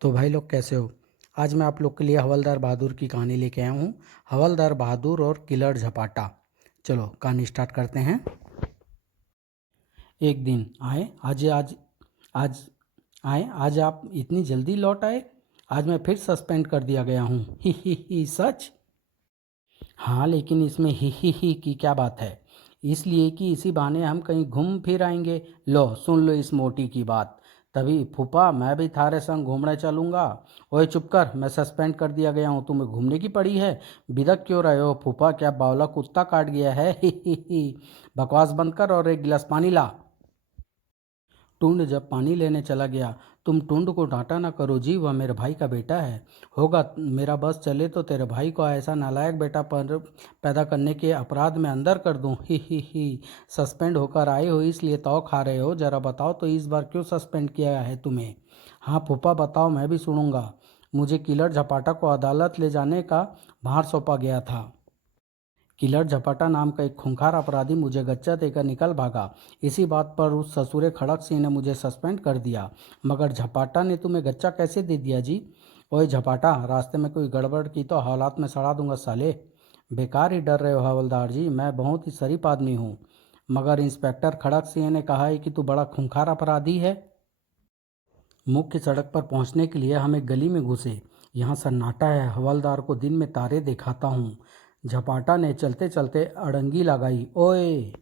तो भाई लोग कैसे हो। आज मैं आप लोग के लिए हवलदार बहादुर की कहानी लेके आया हूँ। हवलदार बहादुर और किलर झपाटा। चलो कहानी स्टार्ट करते हैं। एक दिन आए आज आज आज आए आज आप इतनी जल्दी लौट आए। आज मैं फिर सस्पेंड कर दिया गया हूँ। ही सच। हाँ लेकिन इसमें ही की क्या बात है। इसलिए कि इसी बहाने हम कहीं घूम फिर आएंगे। लो सुन लो इस मोटी की बात। तभी फूफा मैं भी थारे संग घूमने चलूंगा। ओए चुप कर, मैं सस्पेंड कर दिया गया हूँ, तुम्हें घूमने की पड़ी है। बिदक क्यों रहे हो फूफा, क्या बावला कुत्ता काट गया है। ही बकवास बंद कर और एक गिलास पानी ला। टुंड जब पानी लेने चला गया। तुम टुंड को डांटा ना करो जी, वह मेरे भाई का बेटा है। होगा मेरा बस चले तो तेरे भाई को ऐसा नालायक बेटा पर पैदा करने के अपराध में अंदर कर दूं। ही सस्पेंड होकर आए हो इसलिए तौ खा रहे हो। जरा बताओ तो इस बार क्यों सस्पेंड किया है तुम्हें। हाँ फूफा बताओ, मैं भी सुनूंगा। मुझे किलर झपाटा को अदालत ले जाने का भार सौंपा गया था। किलर झपाटा नाम का एक खूंखार अपराधी मुझे गच्चा देकर निकल भागा। इसी बात पर उस ससुरे खड़क सिंह ने मुझे सस्पेंड कर दिया। मगर झपाटा ने तुम्हें गच्चा कैसे दे दिया जी। ओए झपाटा, रास्ते में कोई गड़बड़ की तो हालात में सड़ा दूंगा साले। बेकार ही डर रहे हो हवलदार जी, मैं बहुत ही शरीफ आदमी हूँ। मगर इंस्पेक्टर खड़क सिंह ने कहा है कि तू बड़ा खूंखार अपराधी है। मुख्य सड़क पर पहुंचने के लिए हम एक गली में घुसे। यहाँ सन्नाटा है, हवलदार को दिन में तारे दिखाता हूँ। झपाटा ने चलते चलते अड़ंगी लगाई। ओए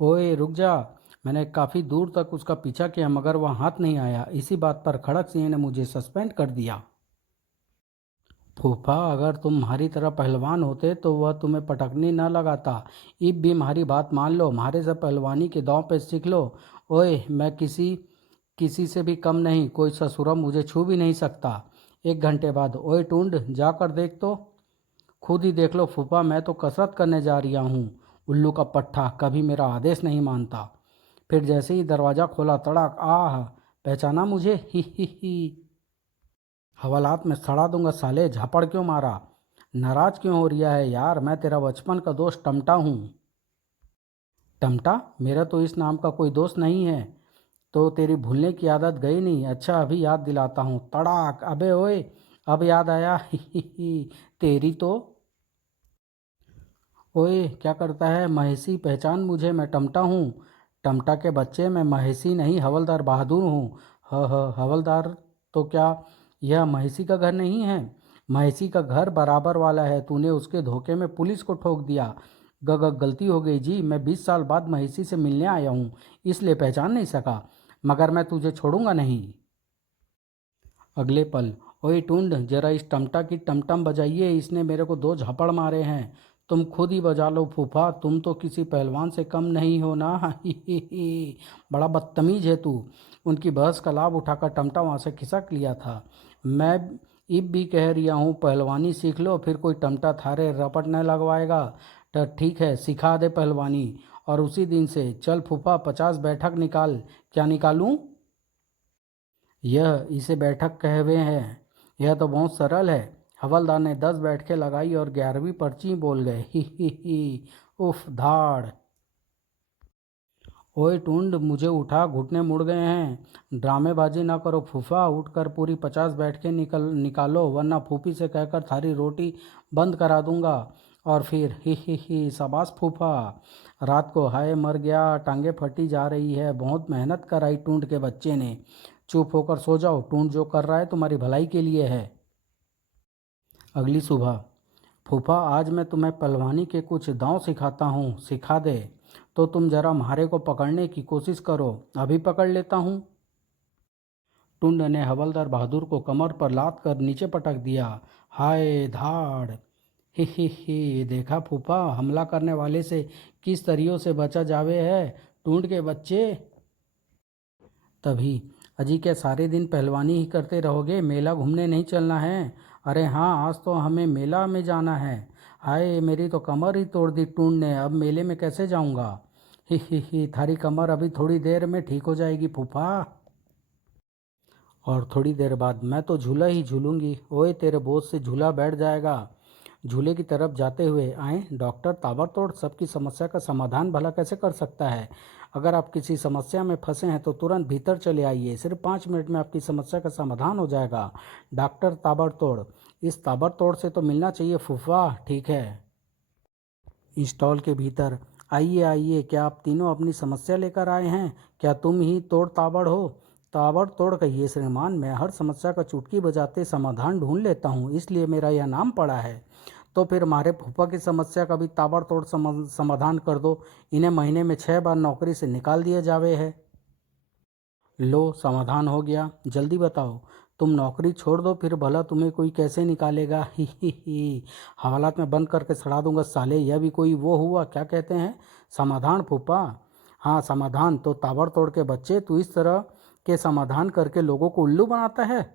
ओए रुक जा। मैंने काफ़ी दूर तक उसका पीछा किया मगर वह हाथ नहीं आया। इसी बात पर खड़क सिंह ने मुझे सस्पेंड कर दिया। फूफा अगर तुम हमारी तरह पहलवान होते तो वह तुम्हें पटकनी न लगाता। इब भी हमारी बात मान लो, हमारे से पहलवानी के दांव पे सीख लो। ओए मैं किसी किसी से भी कम नहीं, कोई ससुरा मुझे छू भी नहीं सकता। एक घंटे बाद ओए टूंड जाकर देख तो। खुद ही देख लो फूफा, मैं तो कसरत करने जा रहा हूँ। उल्लू का पट्ठा कभी मेरा आदेश नहीं मानता। फिर जैसे ही दरवाज़ा खोला, तड़ाक, आह पहचाना मुझे। ही हवालात में सड़ा दूंगा साले, झापड़ क्यों मारा। नाराज क्यों हो रिया है यार, मैं तेरा बचपन का दोस्त टमटा हूँ। टमटा, मेरा तो इस नाम का कोई दोस्त नहीं है। तो तेरी भूलने की आदत गई नहीं। अच्छा अभी याद दिलाता हूँ। तड़ाक, अबे ओए अब याद आया। ही तेरी तो। ओए क्या करता है महेशी, पहचान मुझे, मैं टमटा हूँ। टमटा के बच्चे, मैं महेशी नहीं हवलदार बहादुर हूँ। हवलदार तो क्या यह महेशी का घर नहीं है। महेशी का घर बराबर वाला है, तूने उसके धोखे में पुलिस को ठोक दिया। गलती हो गई जी, मैं 20 साल बाद महेशी से मिलने आया हूँ इसलिए पहचान नहीं सका। मगर मैं तुझे छोड़ूंगा नहीं। अगले पल, ओए टुंड जरा इस टमटा की टमटम बजाइए, इसने मेरे को 2 झापड़ मारे हैं। तुम खुद ही बजा लो फूफा, तुम तो किसी पहलवान से कम नहीं हो ना। ही बड़ा बदतमीज है तू। उनकी बहस का लाभ उठाकर टमटा वहाँ से खिसक लिया था। मैं इब भी कह रिया हूँ पहलवानी सीख लो, फिर कोई टमटा थारे रपट न लगवाएगा। तो ठीक है सिखा दे पहलवानी। और उसी दिन से चल फूफा 50 बैठक निकाल। क्या निकालूं। यह इसे बैठक कहवे हैं। यह तो बहुत सरल है। हवलदार ने 10 बैठकें लगाई और 11वीं पर्ची बोल गए। ही उफ धाड़। ओए टुंड मुझे उठा, घुटने मुड़ गए हैं। ड्रामेबाजी ना करो फूफा, उठकर पूरी 50 बैठकें निकालो वरना फूफी से कहकर थारी रोटी बंद करा दूंगा। और फिर ही शाबाश फूफा। रात को हाय मर गया, टांगे फटी जा रही है, बहुत मेहनत कराई टूंड के बच्चे ने। चुप होकर सो जाओ, टूंड जो कर रहा है तुम्हारी भलाई के लिए है। अगली सुबह, फूफा आज मैं तुम्हें पहलवानी के कुछ दांव सिखाता हूँ, सिखा दे। तो तुम जरा म्हारे को पकड़ने की कोशिश करो। अभी पकड़ लेता हूँ। टुंड ने हवलदार बहादुर को कमर पर लात कर नीचे पटक दिया। हाय धाड़। ही देखा फूफा, हमला करने वाले से किस तरियों से बचा जावे है टूंड के बच्चे। तभी, अजी क्या सारे दिन पहलवानी ही करते रहोगे, मेला घूमने नहीं चलना है। अरे हाँ आज तो हमें मेला में जाना है। हाय मेरी तो कमर ही तोड़ दी टूंड ने, अब मेले में कैसे जाऊंगा। ही थारी कमर अभी थोड़ी देर में ठीक हो जाएगी फूफा। और थोड़ी देर बाद मैं तो झूला ही झूलूंगी। ओए तेरे बोझ से झूला बैठ जाएगा। झूले की तरफ जाते हुए, आए डॉक्टर ताबड़तोड़ सबकी समस्या का समाधान भला कैसे कर सकता है। अगर आप किसी समस्या में फंसे हैं तो तुरंत भीतर चले आइए, सिर्फ 5 मिनट में आपकी समस्या का समाधान हो जाएगा। डॉक्टर ताबड़तोड़। इस ताबड़तोड़ से तो मिलना चाहिए फूफा। ठीक है। इंस्टॉल के भीतर। आइए आइए, क्या आप तीनों अपनी समस्या लेकर आए हैं? क्या तुम ही तोड़ ताबड़ हो? ताबड़ तोड़ कहिए श्रीमान, मैं हर समस्या का चुटकी बजाते समाधान ढूंढ लेता हूँ, इसलिए मेरा यह नाम पड़ा है। तो फिर हमारे फूफा की समस्या का भी ताबड़तोड़ समाधान कर दो। इन्हें महीने में 6 बार नौकरी से निकाल दिया जावे है। लो, समाधान हो गया। जल्दी बताओ, तुम नौकरी छोड़ दो फिर भला तुम्हें कोई कैसे निकालेगा। ही हवालात में बंद करके सड़ा दूंगा साले। यह भी कोई वो हुआ, क्या कहते हैं, समाधान फूफा? हाँ समाधान। तो ताबड़तोड़ के बच्चे, तू इस तरह के समाधान करके लोगों को उल्लू बनाता है।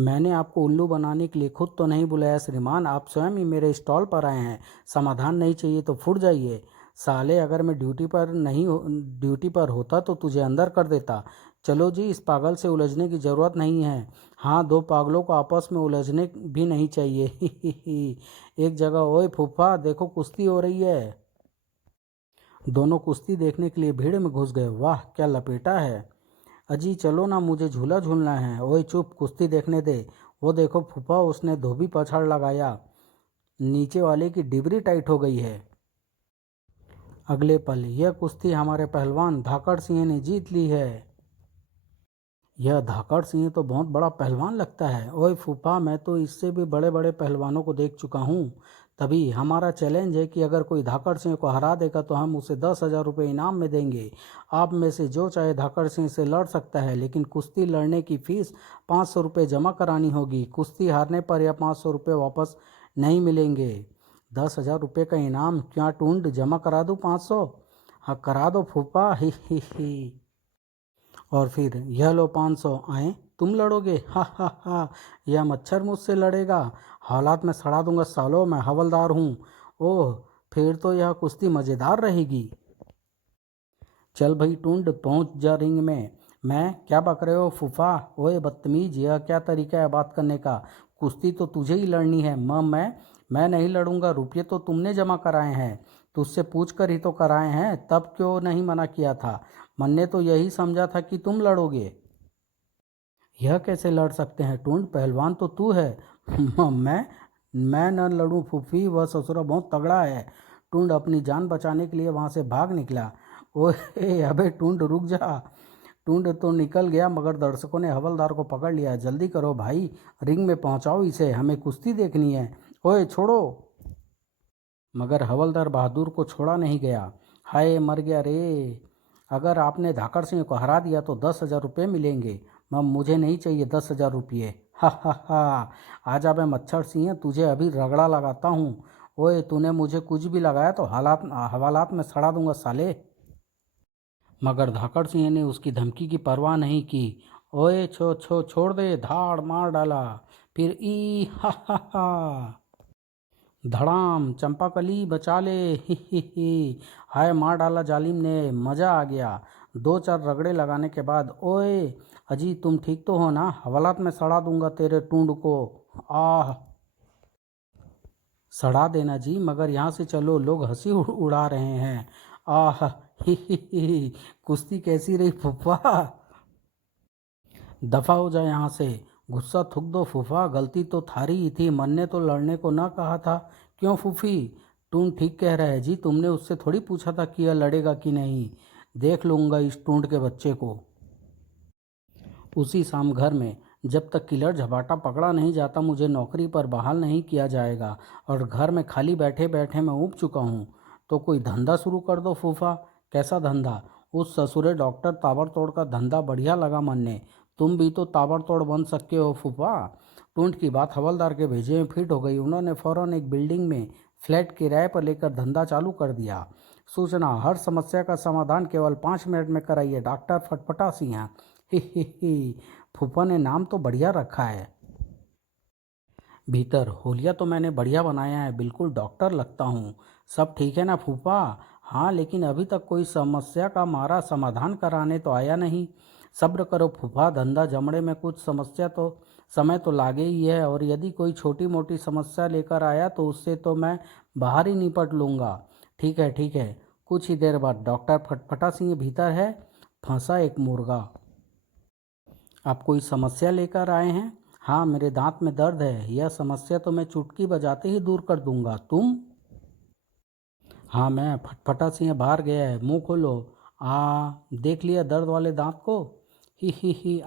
मैंने आपको उल्लू बनाने के लिए खुद तो नहीं बुलाया श्रीमान, आप स्वयं ही मेरे स्टॉल पर आए हैं। समाधान नहीं चाहिए तो फुट जाइए। साले, अगर मैं ड्यूटी पर होता तो तुझे अंदर कर देता। चलो जी, इस पागल से उलझने की ज़रूरत नहीं है। हाँ, दो पागलों को आपस में उलझने भी नहीं चाहिए। एक जगह। ओए फूफा, देखो कुश्ती हो रही है। दोनों कुश्ती देखने के लिए भीड़ में घुस गए। वाह, क्या लपेटा है। अजी चलो ना, मुझे झूला झूलना है। ओए चुप, कुश्ती देखने दे। वो देखो फूफा, उसने धोबी पछाड़ लगाया, नीचे वाले की डिबरी टाइट हो गई है। अगले पल, यह कुश्ती हमारे पहलवान धाकड़ सिंह ने जीत ली है। यह धाकड़ सिंह तो बहुत बड़ा पहलवान लगता है। ओए फूफा, मैं तो इससे भी बड़े बड़े पहलवानों को देख चुका हूँ। तभी हमारा चैलेंज है कि अगर कोई धाकड़ सिंह को हरा देगा तो हम उसे 10,000 रुपये इनाम में देंगे। आप में से जो चाहे धाकड़ सिंह से लड़ सकता है, लेकिन कुश्ती लड़ने की फीस 500 रुपये जमा करानी होगी। कुश्ती हारने पर यह 500 रुपये वापस नहीं मिलेंगे। 10,000 रुपये का इनाम? क्या टूंड जमा करा दूँ 500? हाँ करा दो फूफा। ही। और फिर यह लो 500 आए, तुम लड़ोगे? हा हा हा। यह मच्छर मुझसे लड़ेगा? हालात में सड़ा दूंगा सालो, मैं हवलदार हूँ। ओह, फिर तो यह कुश्ती मज़ेदार रहेगी। चल भाई टुंड, पहुँच जा रिंग में। मैं क्या बक रहे हो फूफा? ओए बदतमीज, यह क्या तरीका है बात करने का? कुश्ती तो तुझे ही लड़नी है। मैं नहीं लड़ूंगा। रुपये तो तुमने जमा कराए हैं, तुझसे पूछ कर ही तो कराए हैं। तब क्यों नहीं मना किया था? मन ने तो यही समझा था कि तुम लड़ोगे। यह कैसे लड़ सकते हैं टूंड, पहलवान तो तू है। मैं मैं न लड़ूं फूफी, वह ससुरा बहुत तगड़ा है। टूंड अपनी जान बचाने के लिए वहां से भाग निकला। ओए अबे टूंड, रुक जा। टूंड तो निकल गया मगर दर्शकों ने हवलदार को पकड़ लिया। जल्दी करो भाई, रिंग में पहुंचाओ इसे, हमें कुश्ती देखनी है। ओए छोड़ो। मगर हवलदार बहादुर को छोड़ा नहीं गया। हाय मर गया रे। अगर आपने धाकड़ सिंह को हरा दिया तो 10,000 रुपये मिलेंगे। मुझे नहीं चाहिए 10,000 रुपये। हा हा हा। आजा बे मच्छर सिंह, तुझे अभी रगड़ा लगाता हूँ। ओए तूने मुझे कुछ भी लगाया तो हालात हवालात में सड़ा दूंगा साले। मगर धाकड़ सिंह ने उसकी धमकी की परवाह नहीं की। ओए छोड़ दे, धाड़ मार डाला। फिर ई हा। धड़ाम, चंपाकली बचा ले। ही। हाय मार डाला जालिम ने, मज़ा आ गया। 2-4 रगड़े लगाने के बाद, ओए अजी तुम ठीक तो हो ना? हवालात में सड़ा दूंगा तेरे टूंड को। आह। सड़ा देना जी, मगर यहाँ से चलो, लोग हंसी उड़ा रहे हैं। आह। ही। कुश्ती कैसी रही फुफ्फा? दफा हो जाए यहाँ से। गुस्सा थूक दो फूफा, गलती तो थारी ही थी, मन ने तो लड़ने को ना कहा था। क्यों फूफी? टूंड ठीक कह रहा है जी, तुमने उससे थोड़ी पूछा था कि यह लड़ेगा कि नहीं। देख लूँगा इस टूंड के बच्चे को। उसी शाम घर में, जब तक किलर झपाटा पकड़ा नहीं जाता मुझे नौकरी पर बहाल नहीं किया जाएगा। और घर में खाली बैठे बैठे मैं ऊब चुका हूँ। तो कोई धंधा शुरू कर दो फूफा। कैसा धंधा? उस ससुरे डॉक्टर ताबड़तोड़ का धंधा बढ़िया लगा मन ने। तुम भी तो ताबड़तोड़ बन सकते हो फूफा। टूंट की बात हवलदार के भेजे में फिट हो गई। उन्होंने फौरन एक बिल्डिंग में फ्लैट किराए पर लेकर धंधा चालू कर दिया। सूचना, हर समस्या का समाधान केवल 5 मिनट में कराइए, डॉक्टर फटफटा सिंह। ही। फूफा ने नाम तो बढ़िया रखा है। भीतर, होलिया तो मैंने बढ़िया बनाया है, बिल्कुल डॉक्टर लगता हूँ। सब ठीक है ना फूफा? हाँ, लेकिन अभी तक कोई समस्या का मारा समाधान कराने तो आया नहीं। सब्र करो फूफा, धंधा जमने में कुछ समय तो लागे ही है। और यदि कोई छोटी मोटी समस्या लेकर आया तो उससे तो मैं बाहर ही निपट लूँगा। ठीक है ठीक है। कुछ ही देर बाद डॉक्टर फटफटा सिंह भीतर है, फंसा एक मुर्गा। आप कोई समस्या लेकर आए हैं? हाँ, मेरे दांत में दर्द है। यह समस्या तो मैं चुटकी बजाते ही दूर कर दूंगा। तुम? हाँ, मैं फटफटा सिंह बाहर गया है। मुंह खोलो। देख लिया दर्द वाले दांत को? ही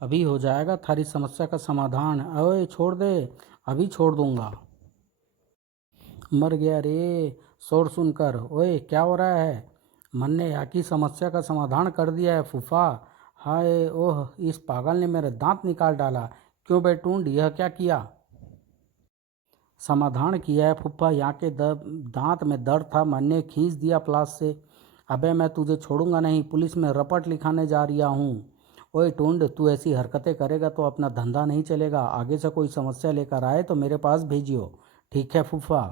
अभी हो जाएगा थारी समस्या का समाधान। ओए छोड़ दे। अभी छोड़ दूंगा। मर गया रे शोर सुनकर। ओए क्या हो रहा है? मन ने यहाँ की समस्या का समाधान कर दिया है फूफा। हाय ओह, इस पागल ने मेरा दांत निकाल डाला। क्यों बे टूंड, यह क्या किया? समाधान किया है फूफा। यहाँ के दांत में दर्द था, मैंने खींच दिया प्लास से। अबे मैं तुझे छोड़ूंगा नहीं, पुलिस में रपट लिखाने जा रहा हूँ। ओए टूंड, तू ऐसी हरकतें करेगा तो अपना धंधा नहीं चलेगा। आगे से कोई समस्या लेकर आए तो मेरे पास भेजियो। ठीक है फूफा।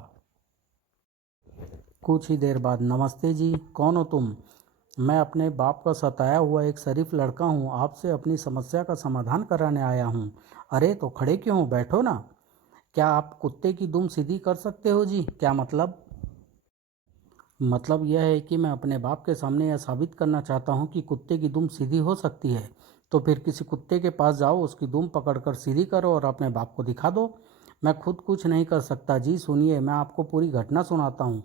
कुछ ही देर बाद, नमस्ते जी, कौन हो तुम? मैं अपने बाप का सताया हुआ एक शरीफ लड़का हूँ, आपसे अपनी समस्या का समाधान कराने आया हूँ। अरे तो खड़े क्यों हो, बैठो ना। क्या आप कुत्ते की दुम सीधी कर सकते हो जी? क्या मतलब? मतलब यह है कि मैं अपने बाप के सामने यह साबित करना चाहता हूँ कि कुत्ते की दुम सीधी हो सकती है। तो फिर किसी कुत्ते के पास जाओ, उसकी दुम पकड़कर सीधी करो और अपने बाप को दिखा दो। मैं खुद कुछ नहीं कर सकता जी। सुनिए, मैं आपको पूरी घटना सुनाता हूँ।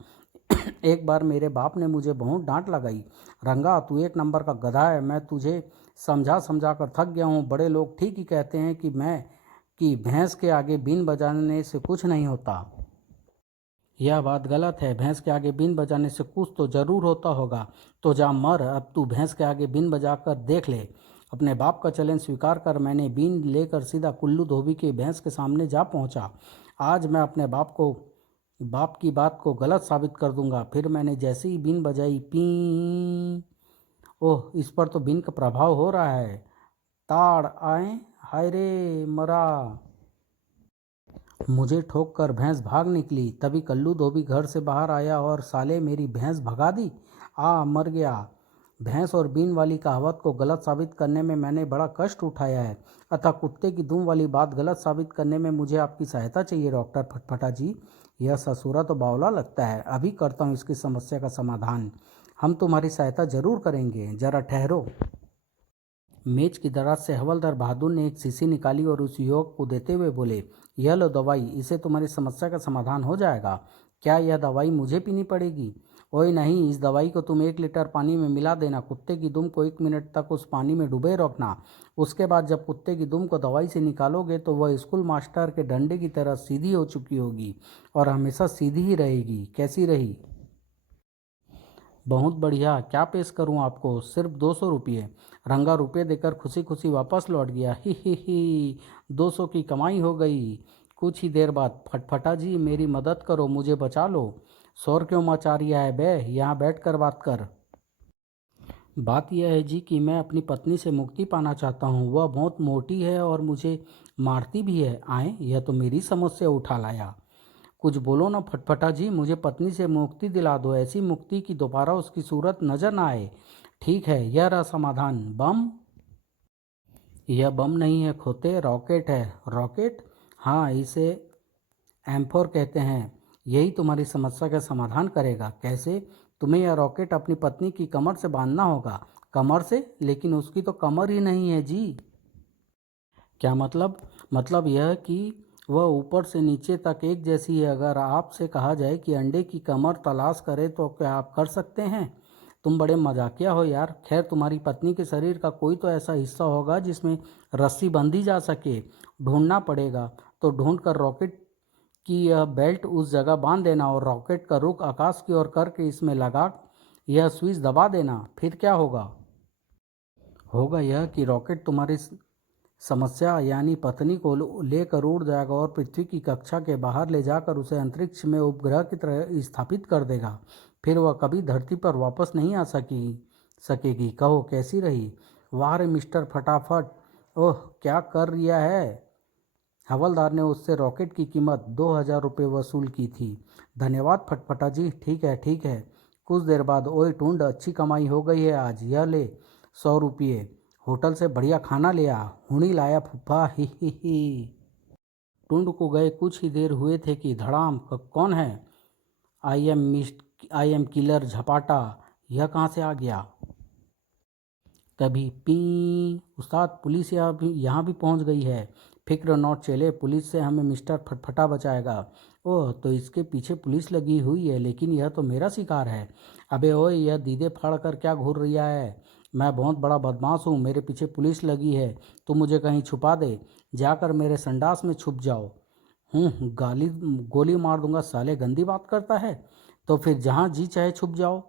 एक बार मेरे बाप ने मुझे बहुत डांट लगाई। रंगा, तू एक नंबर का गधा है। मैं तुझे समझा समझा कर थक गया हूँ। बड़े लोग ठीक ही कहते हैं कि भैंस के आगे बीन बजाने से कुछ नहीं होता। यह बात गलत है। भैंस के आगे बीन बजाने से कुछ तो जरूर होता होगा। तो जा मर, अब तू भैंस के आगे बीन बजाकर देख ले। अपने बाप का चैलेंज स्वीकार कर। मैंने बीन लेकर सीधा कुल्लू धोबी के भैंस के सामने जा पहुंचा। आज मैं अपने बाप की बात को गलत साबित कर दूंगा। फिर मैंने जैसे ही बीन बजाई, पी। ओह, इस पर तो बीन का प्रभाव हो रहा है। ताड़ आए। हाय रे मरा। मुझे ठोक कर भैंस भाग निकली। तभी कल्लू धोबी घर से बाहर आया और साले मेरी भैंस भगा दी। मर गया। भैंस और बीन वाली कहावत को गलत साबित करने में मैंने बड़ा कष्ट उठाया है, अतः कुत्ते की दुम वाली बात गलत साबित करने में मुझे आपकी सहायता चाहिए डॉक्टर फटफटा जी। यह ससुरा तो बावला लगता है। अभी करता हूँ इसकी समस्या का समाधान। हम तुम्हारी सहायता जरूर करेंगे, जरा ठहरो। मेज की दराज से हवलदार बहादुर ने एक शीशी निकाली और उस युवक को देते हुए बोले, यह लो दवाई, इससे तुम्हारी समस्या का समाधान हो जाएगा। क्या यह दवाई मुझे पीनी पड़ेगी? ओए नहीं, इस दवाई को तुम 1 लीटर पानी में मिला देना। कुत्ते की दुम को 1 मिनट तक उस पानी में डुबे रखना। उसके बाद जब कुत्ते की दुम को दवाई से निकालोगे तो वह स्कूल मास्टर के डंडे की तरह सीधी हो चुकी होगी और हमेशा सीधी ही रहेगी। कैसी रही? बहुत बढ़िया। क्या पेश करूं आपको? सिर्फ 200 रुपये। रंगा रुपये देकर खुशी खुशी वापस लौट गया। ही 200 की कमाई हो गई। कुछ ही देर बाद, फटफटा जी मेरी मदद करो, मुझे बचा लो। शोर क्यों मचा रिया है बे? यहाँ बैठ कर बात कर। बात यह है जी कि मैं अपनी पत्नी से मुक्ति पाना चाहता हूँ। वह बहुत मोटी है और मुझे मारती भी है। यह तो मेरी समस्या उठा लाया। कुछ बोलो ना फटफटा जी, मुझे पत्नी से मुक्ति दिला दो, ऐसी मुक्ति की दोबारा उसकी सूरत नजर ना आए। ठीक है, यह रहा समाधान। बम? यह बम नहीं है खोते, रॉकेट है। रॉकेट? हाँ, इसे एम्फोर कहते हैं। यही तुम्हारी समस्या का समाधान करेगा। कैसे? तुम्हें यह रॉकेट अपनी पत्नी की कमर से बांधना होगा। कमर से? लेकिन उसकी तो कमर ही नहीं है जी। क्या मतलब? मतलब यह कि वह ऊपर से नीचे तक एक जैसी है। अगर आपसे कहा जाए कि अंडे की कमर तलाश करे तो क्या आप कर सकते हैं? तुम बड़े मजाकिया हो यार। खैर, तुम्हारी पत्नी के शरीर का कोई तो ऐसा हिस्सा होगा जिसमें रस्सी बंधी जा सके। ढूंढना पड़ेगा। तो ढूंढ कर रॉकेट की यह बेल्ट उस जगह बांध देना और रॉकेट का रुख आकाश की ओर करके इसमें लगा यह स्विच दबा देना। फिर क्या होगा? होगा यह कि रॉकेट तुम्हारी समस्या यानी पत्नी को लेकर उड़ जाएगा और पृथ्वी की कक्षा के बाहर ले जाकर उसे अंतरिक्ष में उपग्रह की तरह स्थापित कर देगा। फिर वह कभी धरती पर वापस नहीं आ सकेगी। कहो कैसी रही? वाह रे मिस्टर फटाफट। ओह, क्या कर रिया है? हवलदार ने उससे रॉकेट की कीमत 2000 रुपये वसूल की थी। धन्यवाद फटफटा जी। ठीक है ठीक है। कुछ देर बाद, ओए टूंड, अच्छी कमाई हो गई है आज। यह ले 100 रुपये। होटल से बढ़िया खाना ले आ। हुणी लाया फूफा। ही। टुंड को गए कुछ ही देर हुए थे कि धड़ाम। कौन है? I am I am killer झपाटा, यह कहाँ से आ गया? तभी पी, उस्ताद पुलिस यहाँ भी पहुँच गई है। फिक्र नॉट चले, पुलिस से हमें मिस्टर फटफटा बचाएगा। ओह, तो इसके पीछे पुलिस लगी हुई है, लेकिन यह तो मेरा शिकार है। अबे ओए, यह दीदे फाड़ कर क्या घूर रहा है? मैं बहुत बड़ा बदमाश हूँ, मेरे पीछे पुलिस लगी है। तुम मुझे कहीं छुपा दे, जाकर मेरे संडास में छुप जाओ। गाली गोली मार दूंगा साले, गंदी बात करता है। तो फिर जहाँ जी चाहे छुप जाओ।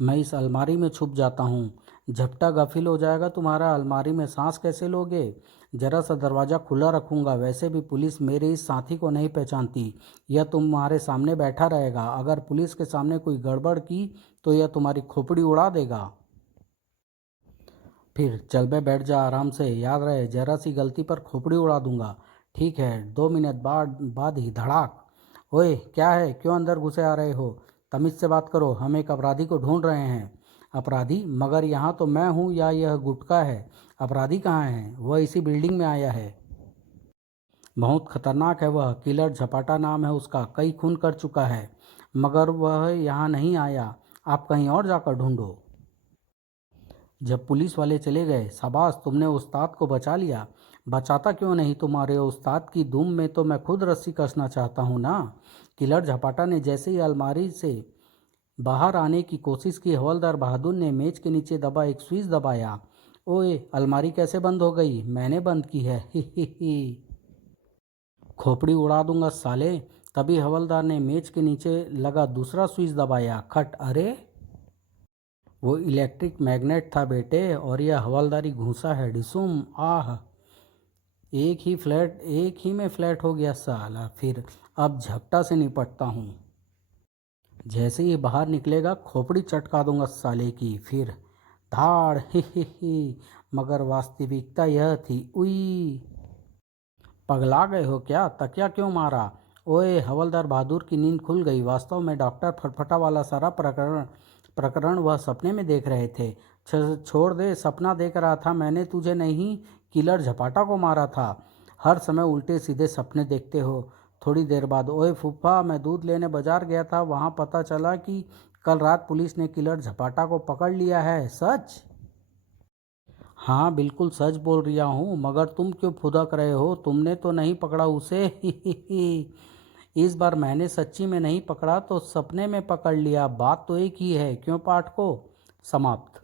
मैं इस अलमारी में छुप जाता हूँ, झपटा गाफिल हो जाएगा तुम्हारा। अलमारी में सांस कैसे लोगे? जरा सा दरवाज़ा खुला रखूँगा। वैसे भी पुलिस मेरे इस साथी को नहीं पहचानती। यह तुम्हारे सामने बैठा रहेगा, अगर पुलिस के सामने कोई गड़बड़ की तो यह तुम्हारी खोपड़ी उड़ा देगा। फिर चल बे, बैठ जा आराम से, याद रहे जरा सी गलती पर खोपड़ी उड़ा दूंगा। ठीक है, 2 मिनट बाद ही धड़ाक। ओए क्या है, क्यों अंदर घुसे आ रहे हो? तमीज़ से बात करो, हम एक अपराधी को ढूंढ रहे हैं। अपराधी? मगर यहाँ तो मैं हूँ या यह गुटका है? अपराधी कहाँ है? वह इसी बिल्डिंग में आया है। बहुत खतरनाक है वह, किलर झपाटा नाम है उसका, कई खून कर चुका है। मगर वह यहाँ नहीं आया, आप कहीं और जाकर ढूंढो। जब पुलिस वाले चले गए, शाबाश तुमने उस्ताद को बचा लिया। बचाता क्यों नहीं, तुम्हारे उस्ताद की धूम में तो मैं खुद रस्सी कसना चाहता हूँ ना। किलर झपाटा ने जैसे ही अलमारी से बाहर आने की कोशिश की, हवलदार बहादुर ने मेज के नीचे दबा एक स्विच दबाया। ओए, अलमारी कैसे बंद हो गई? मैंने बंद की है। ही। खोपड़ी उड़ा दूंगा साले। तभी हवलदार ने मेज के नीचे लगा दूसरा स्विच दबाया। खट, अरे वो इलेक्ट्रिक मैग्नेट था बेटे, और यह हवलदारी घूंसा है। डिसुम, आह, एक ही में फ्लैट हो गया साला। फिर अब झपटा से निपटता हूँ। जैसे ही बाहर निकलेगा खोपड़ी चटका दूंगा साले की। फिर धाड़, ही। मगर वास्तविकता यह थी। उई, पगला गए हो क्या? तकिया क्यों मारा? ओए, हवलदार बहादुर की नींद खुल गई। वास्तव में डॉक्टर फटफटा वाला सारा प्रकरण वह सपने में देख रहे थे। छोड़ दे, सपना देख रहा था। मैंने तुझे नहीं, किलर झपाटा को मारा था। हर समय उल्टे सीधे सपने देखते हो। थोड़ी देर बाद, ओए फूफा, मैं दूध लेने बाजार गया था, वहाँ पता चला कि कल रात पुलिस ने किलर झपाटा को पकड़ लिया है। सच? हाँ बिल्कुल सच बोल रहा हूँ, मगर तुम क्यों फुदक रहे हो? तुमने तो नहीं पकड़ा उसे। इस बार मैंने सच्ची में नहीं पकड़ा तो सपने में पकड़ लिया, बात तो एक ही है। क्यों पाठ को समाप्त।